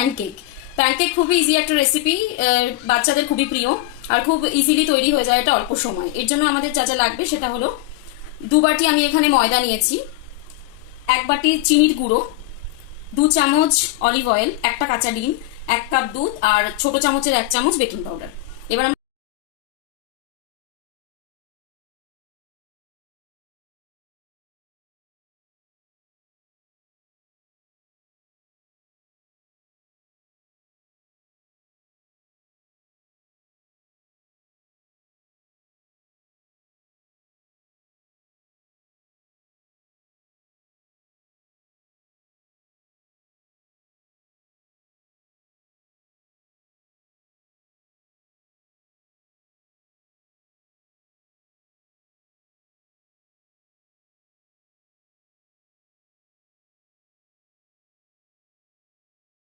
Pancake. Pancake খুবই easy একটা recipe, বাচ্চাদের খুবই প্রিয় আর খুব ইজিলি তৈরি হয়ে যায় এটা অল্প সময়। এর জন্য আমাদের যা যা লাগবে সেটা হলো 2 বাটি আমি এখানে ময়দা নিয়েছি, 1 বাটি চিনির গুঁড়ো, 2 চামচ অলিভ অয়েল, একটা কাঁচা ডিম, 1 কাপ দুধ আর ছোট চামচের 1 চামচ বেকিং পাউডার। এবার